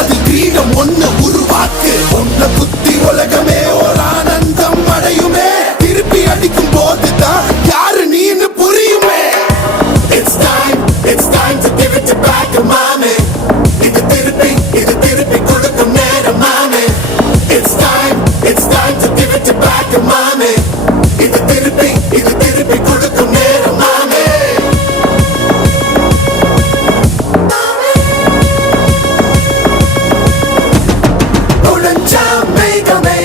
அது கிரீடம் ஒண்ணு உருவாக்கு ஒன்ன குத்தி உலகமே ஒரு ஆனந்தம் அடையுமே திருப்பி அடிக்கும் போதுதான் யாரு நீன்னு புரியுமே It's time to give it back to mommy இது திருப்பி கொடுக்கும் நேரம் mommy It's time to give it back to mommy இது திருப்பி கொடுக்கும் நேரம் mommy உடைஞ்சா மேகமே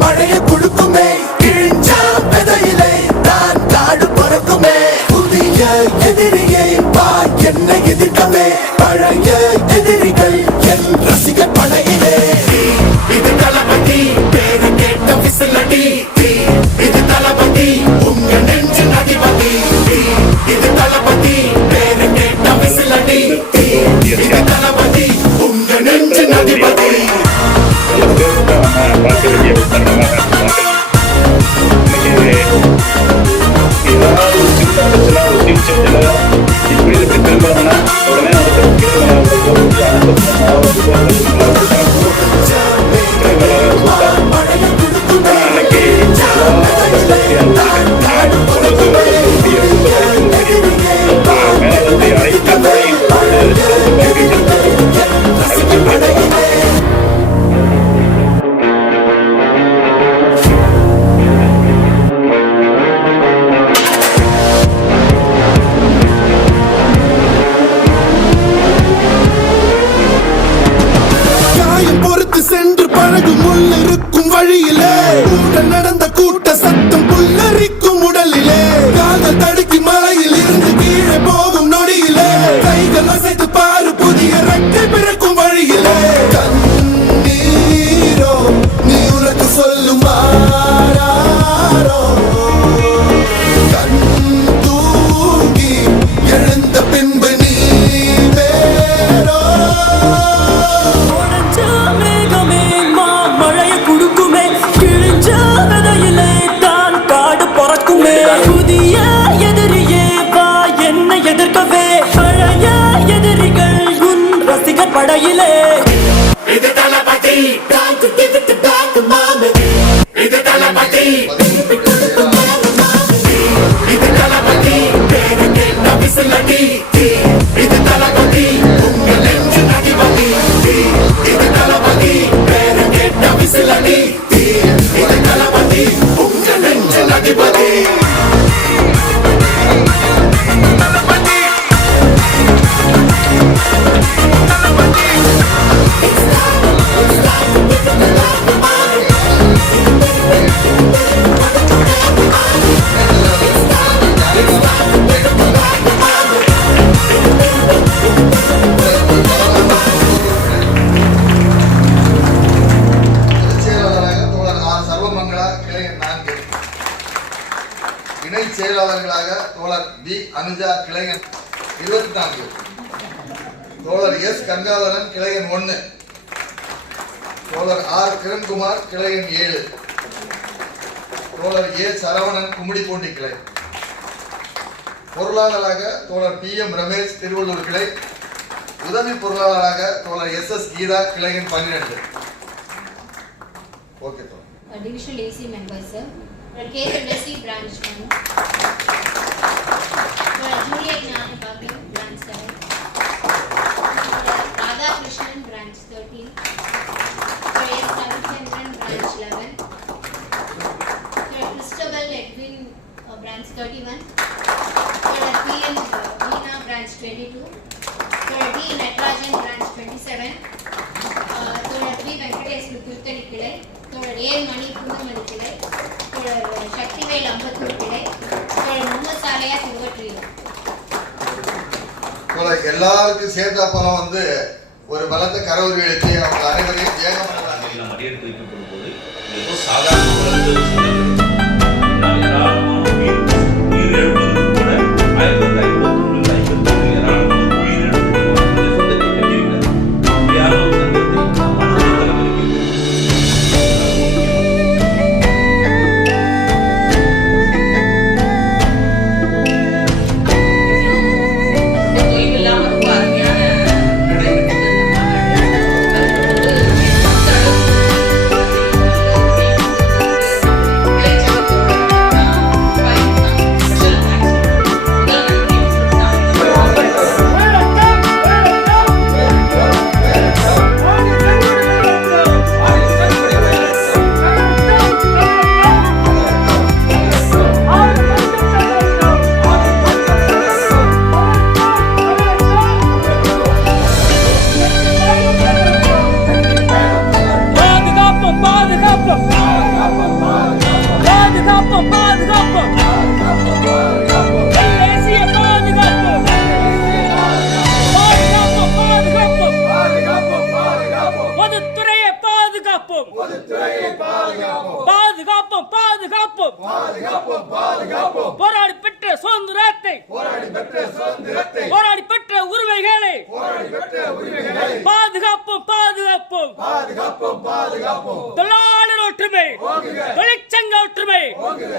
மழைய கொடுக்குமே கிழிஞ்சா விதையிலே தான் காடு பறக்குமே புதிய எதிரியை என்னை எதிர்க்கவே பழைய எதிரிகள் என் ரசிகர் படையிலே இது தளபதி பேரு கேட்ட விசிலடி இது தளபதி உங்க நெஞ்சின் அதிபதி இது தளபதி பேரு கேட்ட விசிலடி இது தளபதி உங்க நெஞ்சின் அதிபதி சென்று பழகு முள்ளிருக்கும் வழியிலே கூட்டம் நடந்த கூட்ட சத்தம் புல்லரிக்கும் உடலிலே காதல் தடுக்கி மலையில் இருந்து கீழே போகும் நொடியிலே கைகள் அசைத்து பாரு புதிய ரெக்கை பிறக்கும் வழியிலே கண்ணீரோ நீ உனக்கு சொல்லும் கண் தூங்கி எழுந்த பின்பு நீ வேறோ புதிய எதிரியே வா என்னை எதிர்க்கவே பழைய எதிரிகள் உன் ரசிகர் படையிலே இது தளபதி time to give it back to mommy இது தளபதி இது தளபதி பேரு கேட்ட விசிலடி இது தளபதி உங்க நெஞ்சின் அதிபதி இது தளபதி பேரு கேட்ட விசிலடி இது தளபதி உங்க நெஞ்சின் அதிபதி இணை செயலாளர்களாக தோழர் பி அனுஜா கிளையன் 24, தோழர் எஸ் கங்காதரன் கிளையன் 1, தோழர் ஆர் கிரண்குமார் கிளையன் 7, தோழர் ஏ சரவணன் கும்மிடிப்பூண்டி கிளை. பொருளாளராக தோழர் பி எம் ரமேஷ் திருவள்ளூர் கிளை. உதவி பொருளாளராக தோழர் எஸ் எஸ் கீதா கிளையன் 12. ஓகே தோழர். Divisional AC members, sir. KSLC branch 1. Julia Gnanabhagyan branch 7. Radha Krishnan branch 13. S. Ravichandran branch 11. Christabel Edwin branch 31. P.N. Veena branch 22. D. Natarajan branch 27. B. Venkatesh Thirthani Kilai. A. Mani Kundamani Kilai. Sakthivel Ambattur கிளை. முகமது சாலையா சிவகட்ரியில். எல்லாருக்கும் சேர்ந்த பணம் வந்து ஒரு பலத்த கரவுரி எழுச்சி அவங்க அனைவரையும் மடியெடுத்து வைக்கப்படும் போது ஏதோ சாதாரண பாதுகாப்போம் போராடி பெற்ற சுதந்திரத்தை போராடி பெற்ற உரிமைகளை பாதுகாப்போம் தொழிலாளர் ஒற்றுமை தொழிற்சங்க ஒற்றுமை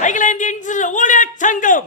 அகில இந்திய ஊழியர் சங்கம்